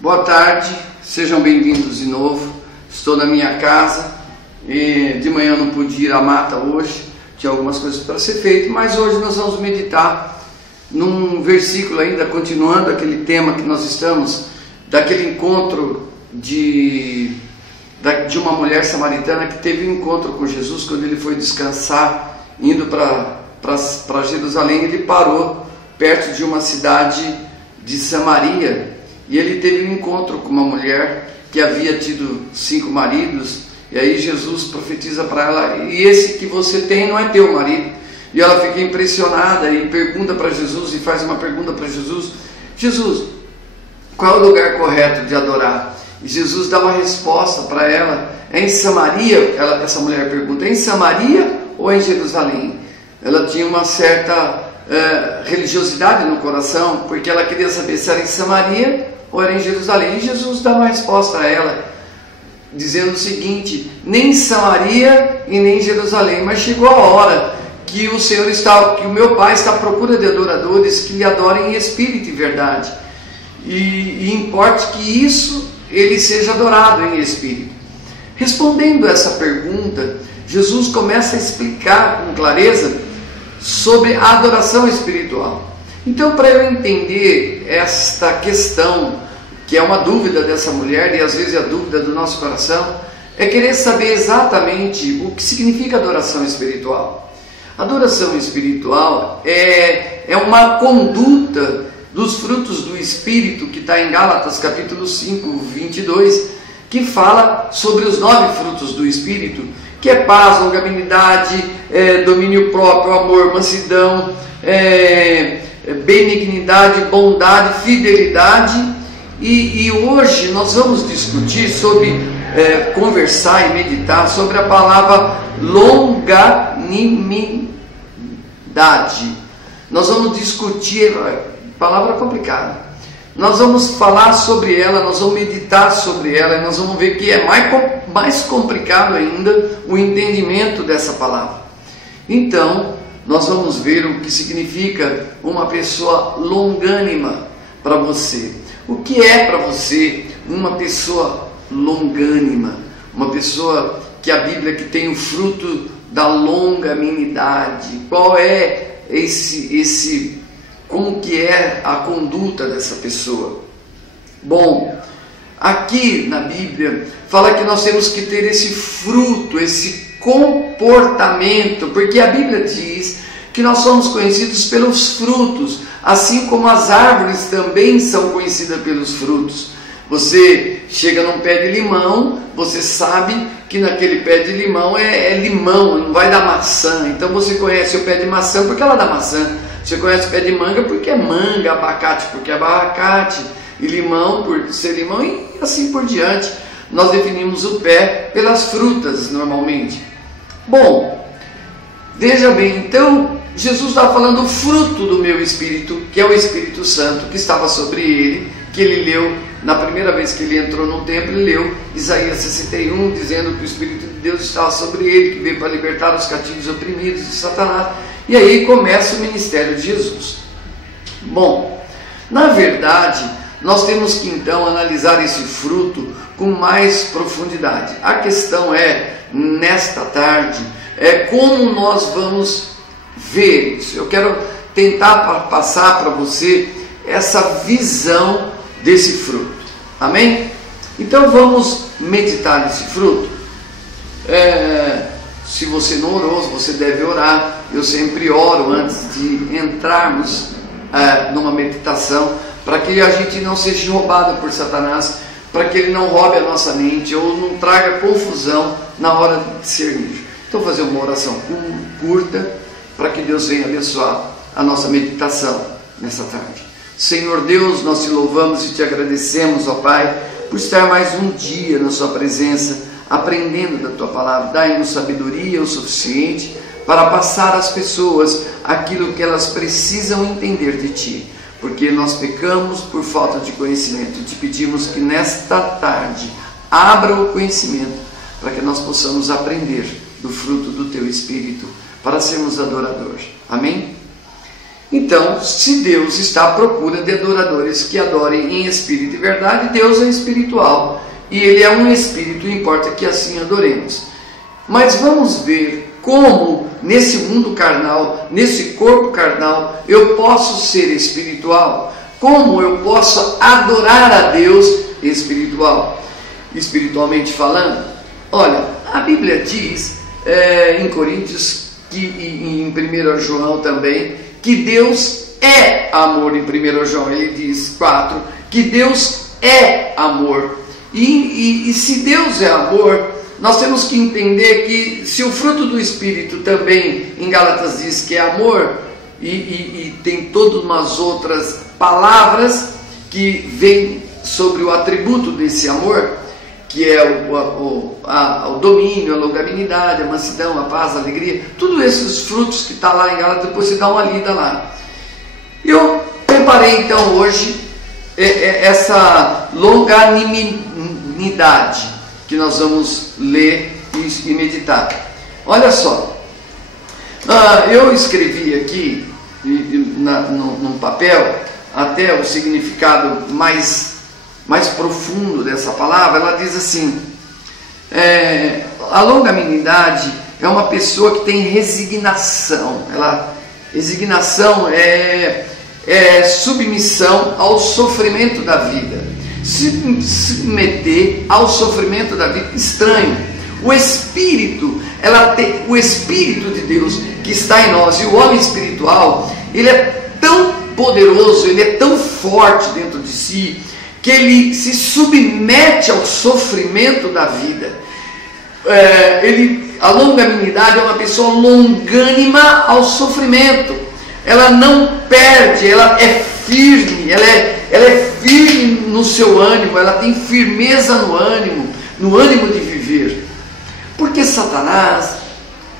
Boa tarde, sejam bem-vindos de novo. Estou na minha casa e de manhã não pude ir à mata hoje, tinha algumas coisas para ser feito, mas hoje nós vamos meditar num versículo ainda, continuando aquele tema que nós estamos, daquele encontro de uma mulher samaritana que teve um encontro com Jesus quando ele foi descansar, indo para Jerusalém. Ele parou perto de uma cidade de Samaria e ele teve um encontro com uma mulher que havia tido 5 maridos, e aí Jesus profetiza para ela: e esse que você tem não é teu marido. E ela fica impressionada e pergunta para Jesus, e faz uma pergunta para Jesus: Jesus, qual é o lugar correto de adorar? E Jesus dá uma resposta para ela: é em Samaria? Essa mulher pergunta: é em Samaria ou é em Jerusalém? Ela tinha uma certa religiosidade no coração, porque ela queria saber se era em Samaria ou era em Jerusalém. E Jesus dá uma resposta a ela, dizendo o seguinte: nem em Samaria e nem em Jerusalém, mas chegou a hora que que o meu Pai está à procura de adoradores que lhe adorem em espírito e verdade, e importa que ele seja adorado em espírito. Respondendo essa pergunta, Jesus começa a explicar com clareza sobre a adoração espiritual. Então, para eu entender esta questão, que é uma dúvida dessa mulher, e às vezes é a dúvida do nosso coração, é querer saber exatamente o que significa adoração espiritual. Adoração espiritual é uma conduta dos frutos do Espírito, que está em Gálatas capítulo 5, 22, que fala sobre os 9 frutos do Espírito, que é paz, longanimidade, domínio próprio, amor, mansidão, benignidade, bondade, fidelidade. E hoje nós vamos discutir conversar e meditar sobre a palavra longanimidade. Nós vamos discutir, palavra complicada, nós vamos falar sobre ela, nós vamos meditar sobre ela, e nós vamos ver que é mais complicado ainda o entendimento dessa palavra. Então, nós vamos ver o que significa uma pessoa longânima para você. O que é para você uma pessoa longânima? Uma pessoa que a Bíblia que tem o fruto da longanimidade. Qual é como que é a conduta dessa pessoa? Bom, aqui na Bíblia fala que nós temos que ter esse fruto, esse comportamento, porque a Bíblia diz que nós somos conhecidos pelos frutos, assim como as árvores também são conhecidas pelos frutos. Você chega num pé de limão, você sabe que naquele pé de limão é limão, não vai dar maçã. Então você conhece o pé de maçã porque ela dá maçã. Você conhece o pé de manga porque é manga, abacate porque é abacate, e limão por ser limão, e assim por diante. Nós definimos o pé pelas frutas normalmente. Bom, veja bem, então Jesus está falando o fruto do meu Espírito, que é o Espírito Santo, que estava sobre ele, que ele leu, na primeira vez que ele entrou no templo, ele leu Isaías 61, dizendo que o Espírito de Deus estava sobre ele, que veio para libertar os cativos oprimidos de Satanás. E aí começa o ministério de Jesus. Bom, na verdade, nós temos que então analisar esse fruto com mais profundidade. A questão nesta tarde, como nós vamos ver isso. Eu quero tentar passar para você essa visão desse fruto. Amém? Então vamos meditar nesse fruto. Se você não orou, você deve orar. Eu sempre oro antes de entrarmos numa meditação, para que a gente não seja roubado por Satanás, para que ele não roube a nossa mente ou não traga confusão na hora de discernir. Então, fazer uma oração curta, para que Deus venha abençoar a nossa meditação nessa tarde. Senhor Deus, nós te louvamos e te agradecemos, ó Pai, por estar mais um dia na sua presença, aprendendo da tua palavra. Dai-nos sabedoria o suficiente para passar às pessoas aquilo que elas precisam entender de ti, porque nós pecamos por falta de conhecimento. Te pedimos que nesta tarde abra o conhecimento, para que nós possamos aprender do fruto do teu Espírito, para sermos adoradores. Amém? Então, se Deus está à procura de adoradores que adorem em espírito e verdade, Deus é espiritual e Ele é um espírito, importa que assim adoremos. Mas vamos ver como nesse mundo carnal, nesse corpo carnal, eu posso ser espiritual. Como eu posso adorar a Deus espiritualmente falando? Olha, a Bíblia diz em Coríntios e em 1 João também, que Deus é amor. Em 1 João ele diz 4, que Deus é amor. E se Deus é amor, nós temos que entender que se o fruto do Espírito também em Gálatas diz que é amor, e tem todas umas outras palavras que vêm sobre o atributo desse amor, que é o domínio, a longanimidade, a mansidão, a paz, a alegria, todos esses frutos que está lá em Gálatas, depois você dá uma lida lá. Eu preparei então hoje essa longanimidade que nós vamos ler e meditar. Olha só, eu escrevi aqui num papel até o significado mais profundo dessa palavra. Ela diz assim: a longanimidade é uma pessoa que tem resignação. Resignação é submissão ao sofrimento da vida, se submeter ao sofrimento da vida. Estranho. O Espírito de Deus que está em nós, e o homem espiritual, ele é tão poderoso, ele é tão forte dentro de si, que ele se submete ao sofrimento da vida. A longanimidade é uma pessoa longânima ao sofrimento. Ela não perde, ela é firme, ela é firme no seu ânimo, ela tem firmeza no ânimo de viver. Porque Satanás,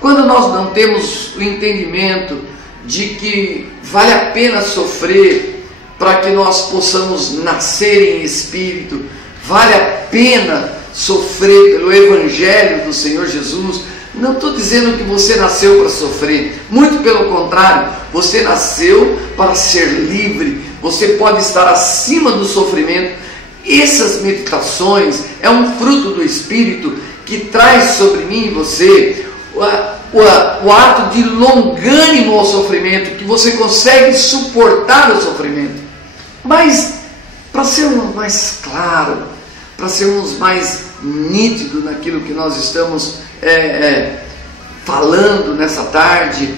quando nós não temos o entendimento de que vale a pena sofrer para que nós possamos nascer em espírito, vale a pena sofrer pelo Evangelho do Senhor Jesus. Não estou dizendo que você nasceu para sofrer, muito pelo contrário, você nasceu para ser livre, você pode estar acima do sofrimento. Essas meditações é um fruto do Espírito que traz sobre mim e você o ato de longânimo ao sofrimento, que você consegue suportar o sofrimento. Mas, para sermos mais claros, para sermos mais nítidos naquilo que nós estamos falando nessa tarde,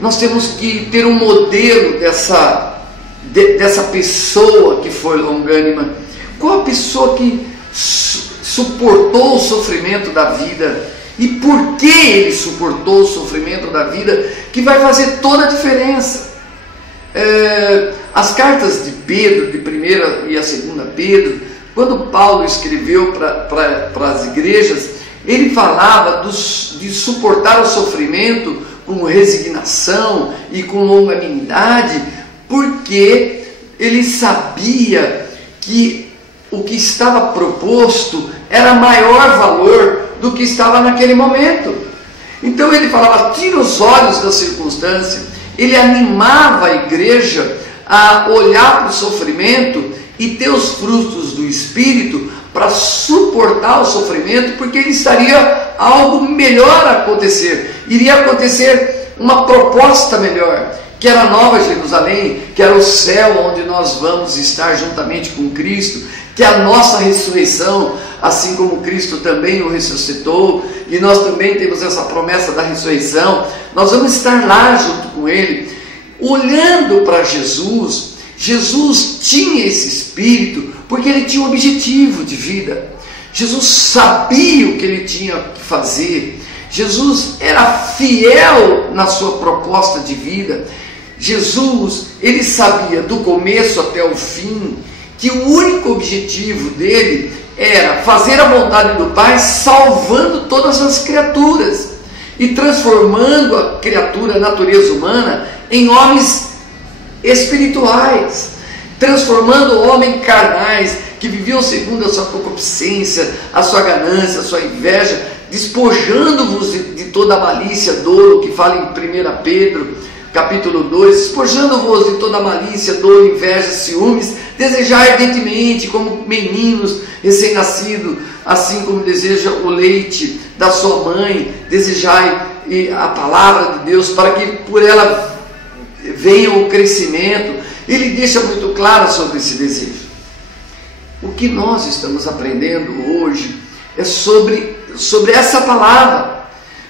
nós temos que ter um modelo dessa pessoa que foi longânima. Qual a pessoa que suportou o sofrimento da vida? E por que ele suportou o sofrimento da vida? Que vai fazer toda a diferença. As cartas de Pedro, de 1 e a 2 Pedro, quando Paulo escreveu para as igrejas, ele falava de suportar o sofrimento com resignação e com longanimidade, porque ele sabia que o que estava proposto era maior valor do que estava naquele momento. Então ele falava: tira os olhos da circunstância. Ele animava a igreja a olhar para o sofrimento e ter os frutos do Espírito para suportar o sofrimento, porque ele estaria algo melhor a acontecer. Iria acontecer uma proposta melhor, que era a Nova Jerusalém, que era o céu onde nós vamos estar juntamente com Cristo, que é a nossa ressurreição, assim como Cristo também o ressuscitou, e nós também temos essa promessa da ressurreição. Nós vamos estar lá junto com Ele, olhando para Jesus. Jesus tinha esse espírito porque ele tinha um objetivo de vida. Jesus sabia o que ele tinha que fazer. Jesus era fiel na sua proposta de vida. Jesus, ele sabia do começo até o fim que o único objetivo dele era fazer a vontade do Pai, salvando todas as criaturas e transformando a criatura, a natureza humana, em homens espirituais, transformando homens carnais que viviam segundo a sua concupiscência, a sua ganância, a sua inveja, despojando-vos de toda a malícia, dolo, que fala em 1 Pedro capítulo 2, despojando-vos de toda malícia, dor, inveja, ciúmes, desejai ardentemente como meninos recém-nascidos, assim como deseja o leite da sua mãe, desejai a palavra de Deus, para que por ela venha o crescimento. Ele deixa muito claro sobre esse desejo. O que nós estamos aprendendo hoje é sobre essa palavra.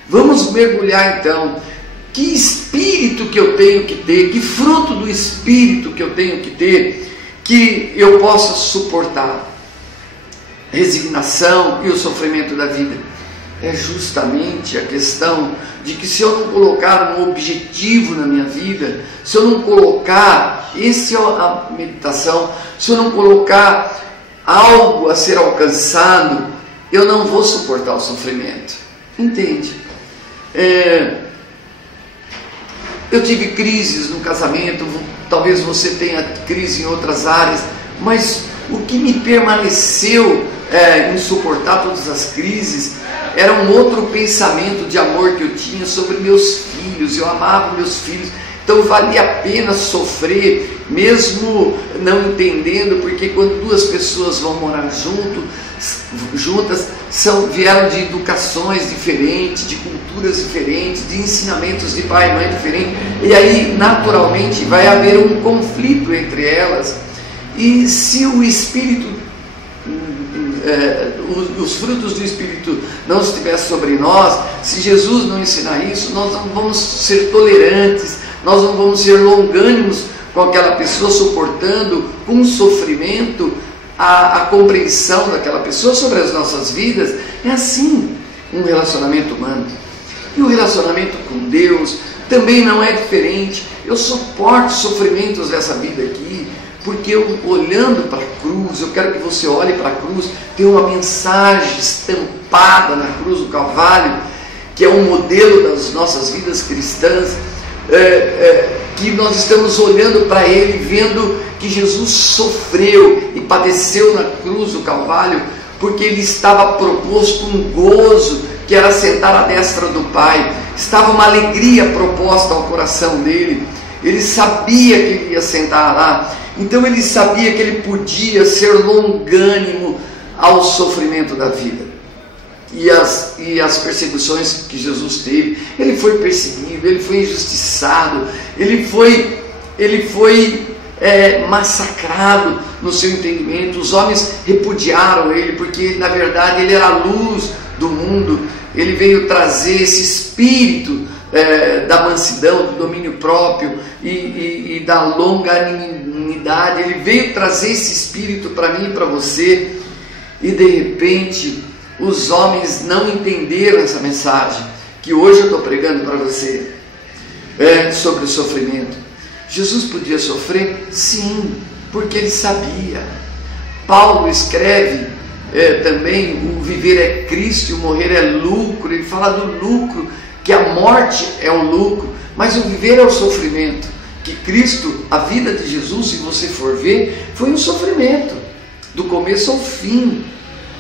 Vamos mergulhar então. Que espírito que eu tenho que ter, que fruto do espírito que eu tenho que ter, que eu possa suportar a resignação e o sofrimento da vida. É justamente a questão de que se eu não colocar um objetivo na minha vida, se eu não colocar, essa é a meditação, se eu não colocar algo a ser alcançado, eu não vou suportar o sofrimento. Entende? Eu tive crises no casamento, talvez você tenha crise em outras áreas, mas o que me permaneceu em suportar todas as crises era um outro pensamento de amor que eu tinha sobre meus filhos. Eu amava meus filhos, então valia a pena sofrer, mesmo não entendendo, porque quando duas pessoas vão morar juntas, vieram de educações diferentes, de culturas diferentes, de ensinamentos de pai e mãe diferentes, e aí naturalmente vai haver um conflito entre elas. E se o Espírito, os frutos do Espírito não estiver sobre nós, se Jesus não ensinar isso, nós não vamos ser tolerantes, nós não vamos ser longânimos com aquela pessoa, suportando com sofrimento a compreensão daquela pessoa sobre as nossas vidas. É assim um relacionamento humano. E o relacionamento com Deus também não é diferente. Eu suporto sofrimentos dessa vida aqui, porque eu, olhando para a cruz, eu quero que você olhe para a cruz, tem uma mensagem estampada na cruz do Calvário, que é um modelo das nossas vidas cristãs, que nós estamos olhando para ele, vendo que Jesus sofreu e padeceu na cruz do Calvário, porque ele estava proposto um gozo, que era sentar à destra do Pai. Estava uma alegria proposta ao coração dele. Ele sabia que ele ia sentar lá, então ele sabia que ele podia ser longânimo ao sofrimento da vida. E as perseguições que Jesus teve. Ele foi perseguido, ele foi injustiçado, ele foi massacrado no seu entendimento. Os homens repudiaram ele, porque na verdade ele era a luz do mundo. Ele veio trazer esse espírito da mansidão, do domínio próprio e da longanimidade. Ele veio trazer esse espírito para mim e para você, e de repente os homens não entenderam essa mensagem que hoje eu estou pregando para você, sobre o sofrimento. Jesus podia sofrer? Sim, porque ele sabia. Paulo escreve também: o viver é Cristo e o morrer é lucro. Ele fala do lucro, que a morte é o lucro, mas o viver é o sofrimento. Que Cristo, a vida de Jesus, se você for ver, foi um sofrimento, do começo ao fim.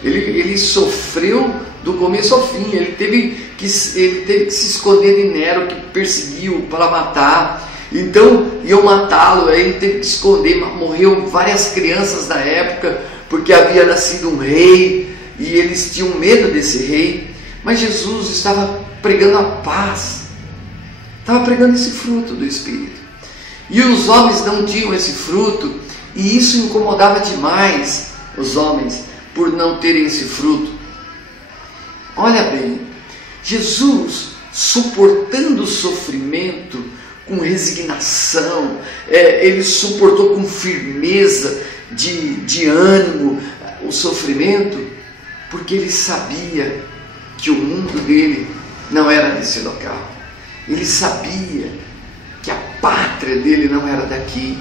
Ele sofreu do começo ao fim. Ele teve que se esconder de Nero, que perseguiu para matar. Então iam matá-lo, aí ele teve que esconder. Morreu várias crianças na época, porque havia nascido um rei, e eles tinham medo desse rei. Mas Jesus estava pregando a paz, estava pregando esse fruto do Espírito, e os homens não tinham esse fruto, e isso incomodava demais os homens, por não terem esse fruto. Olha bem, Jesus suportando o sofrimento com resignação, ele suportou com firmeza de ânimo o sofrimento, porque ele sabia que o mundo dele não era nesse local. Ele sabia que a pátria dele não era daqui.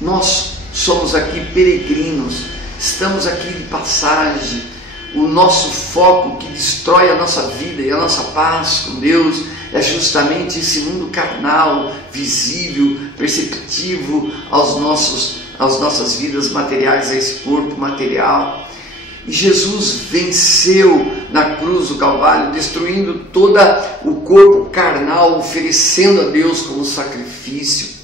Nós somos aqui peregrinos, estamos aqui de passagem. O nosso foco que destrói a nossa vida e a nossa paz com Deus é justamente esse mundo carnal, visível, perceptivo às nossas vidas materiais, a esse corpo material. E Jesus venceu na cruz do Calvário, destruindo todo o corpo carnal, oferecendo a Deus como sacrifício,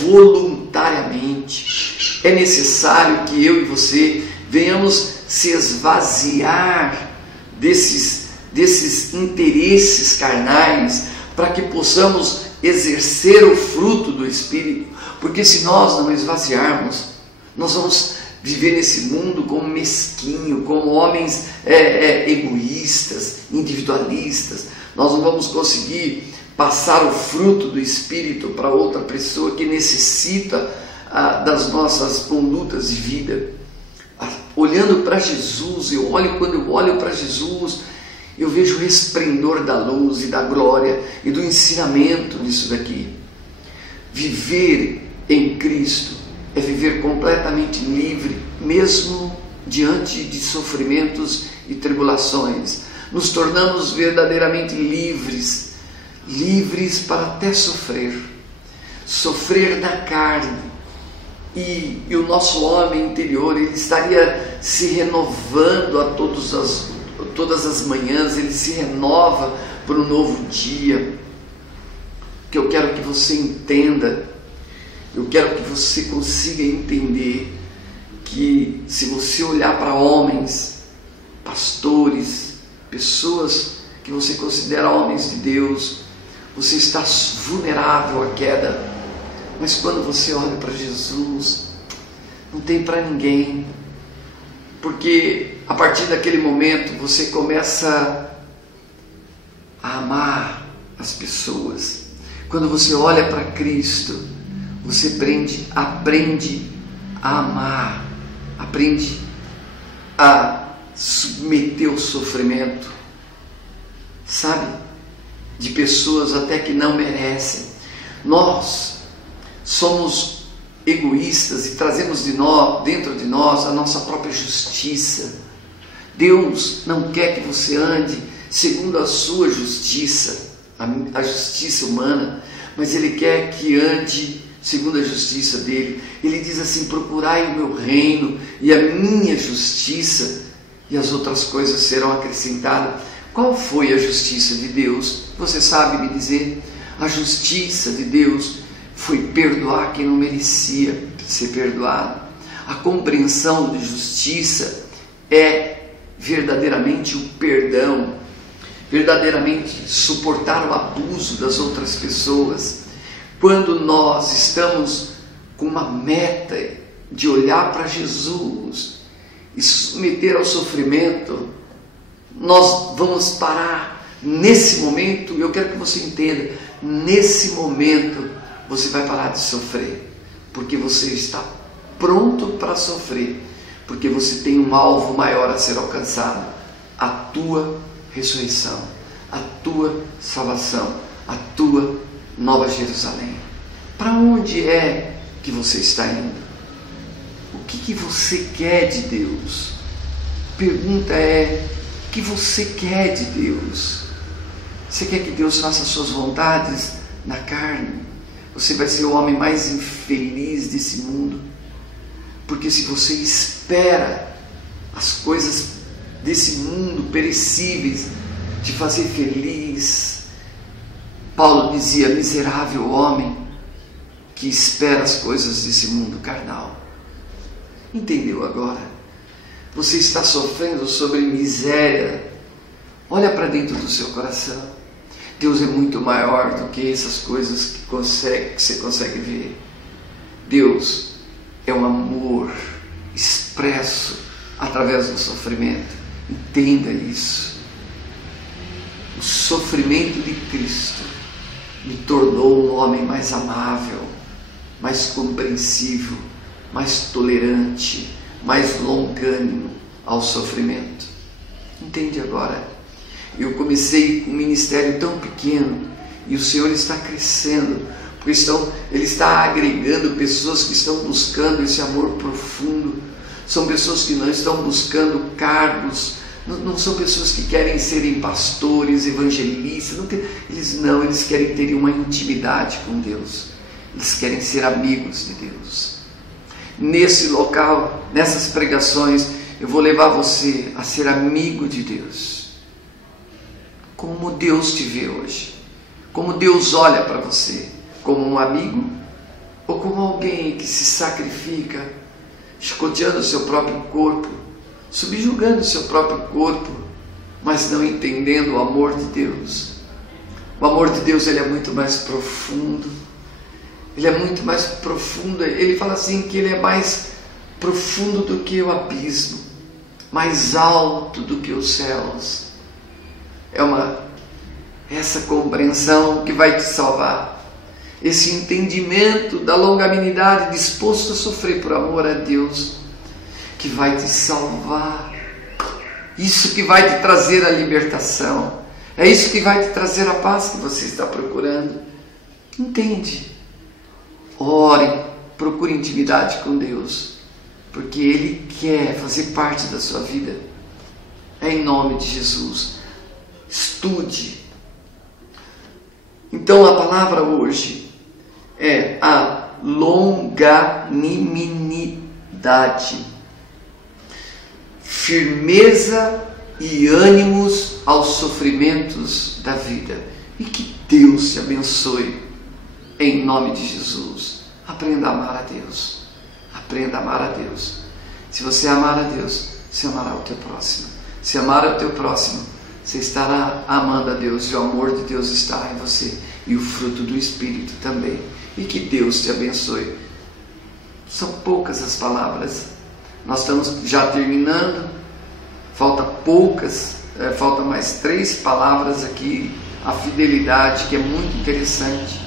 voluntariamente. É necessário que eu e você venhamos se esvaziar desses interesses carnais, para que possamos exercer o fruto do Espírito, porque se nós não esvaziarmos, nós vamos viver nesse mundo como mesquinho, como homens egoístas, individualistas. Nós não vamos conseguir passar o fruto do Espírito para outra pessoa que necessita das nossas condutas de vida. Olhando para Jesus, quando eu olho para Jesus, eu vejo o resplendor da luz e da glória e do ensinamento nisso daqui. Viver em Cristo é viver completamente livre, mesmo diante de sofrimentos e tribulações. Nos tornamos verdadeiramente livres para até sofrer na carne. E o nosso homem interior, ele estaria se renovando a todas as manhãs, ele se renova para um novo dia. Que eu quero que você entenda, eu quero que você consiga entender que se você olhar para homens, pastores, pessoas que você considera homens de Deus, você está vulnerável à queda. Mas quando você olha para Jesus, não tem para ninguém, porque a partir daquele momento você começa a amar as pessoas. Quando você olha para Cristo, você aprende a amar, aprende a submeter o sofrimento, sabe, de pessoas até que não merecem. Nós somos egoístas e trazemos dentro de nós a nossa própria justiça. Deus não quer que você ande segundo a sua justiça, a justiça humana, mas Ele quer que ande segundo a justiça dele. Ele diz assim: procurai o meu reino e a minha justiça, e as outras coisas serão acrescentadas. Qual foi a justiça de Deus? Você sabe me dizer? A justiça de Deus foi perdoar quem não merecia ser perdoado. A compreensão de justiça é verdadeiramente o perdão, verdadeiramente suportar o abuso das outras pessoas. Quando nós estamos com uma meta de olhar para Jesus e submeter ao sofrimento, nós vamos parar nesse momento. Eu quero que você entenda, nesse momento você vai parar de sofrer, porque você está pronto para sofrer, porque você tem um alvo maior a ser alcançado: a tua ressurreição, a tua salvação, a tua Nova Jerusalém. Para onde é que você está indo? O que você quer de Deus? A pergunta é: o que você quer de Deus? Você quer que Deus faça as suas vontades na carne? Você vai ser o homem mais infeliz desse mundo, porque se você espera as coisas desse mundo perecíveis te fazer feliz, Paulo dizia: miserável homem que espera as coisas desse mundo carnal. Entendeu agora? Você está sofrendo sobre miséria. Olha para dentro do seu coração. Deus é muito maior do que essas coisas que você consegue ver. Deus é um amor expresso através do sofrimento. Entenda isso. O sofrimento de Cristo me tornou um homem mais amável, mais compreensivo, mais tolerante, mais longânimo ao sofrimento. Entende agora? Eu comecei um ministério tão pequeno e o Senhor está crescendo, porque Ele está agregando pessoas que estão buscando esse amor profundo. São pessoas que não estão buscando cargos, não são pessoas que querem serem pastores, evangelistas, eles querem ter uma intimidade com Deus, eles querem ser amigos de Deus. Nesse local, nessas pregações, Eu vou levar você a ser amigo de Deus. Como Deus te vê hoje. Como Deus olha para você. Como um amigo ou como alguém que se sacrifica, chicoteando o seu próprio corpo, subjugando o seu próprio corpo, mas não entendendo o amor de Deus. O amor de Deus, ele é muito mais profundo. Ele é muito mais profundo. Ele fala assim que ele é mais profundo do que o abismo, mais alto do que os céus. Essa compreensão que vai te salvar. Esse entendimento da longanimidade, disposto a sofrer por amor a Deus, que vai te salvar. Isso que vai te trazer a libertação. É isso que vai te trazer a paz que você está procurando. Entende? Ore, procure intimidade com Deus, porque Ele quer fazer parte da sua vida. É em nome de Jesus. Estude. Então a palavra hoje é a longanimidade. Firmeza e ânimos aos sofrimentos da vida. E que Deus te abençoe em nome de Jesus. Aprenda a amar a Deus. Aprenda a amar a Deus. Se você amar a Deus, você amará o teu próximo. Se amar o teu próximo, você estará amando a Deus, e o amor de Deus estará em você, e o fruto do Espírito também. E que Deus te abençoe. São poucas as palavras. Nós estamos já terminando. Falta mais 3 palavras aqui. A fidelidade, que é muito interessante,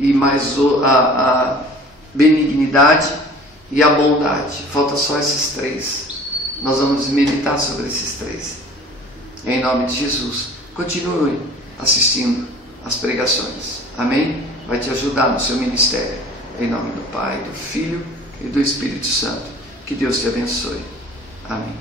e mais a benignidade e a bondade. Falta só esses 3. Nós vamos meditar sobre esses 3. Em nome de Jesus, continue assistindo as pregações. Amém? Vai te ajudar no seu ministério. Em nome do Pai, do Filho e do Espírito Santo. Que Deus te abençoe. Amém.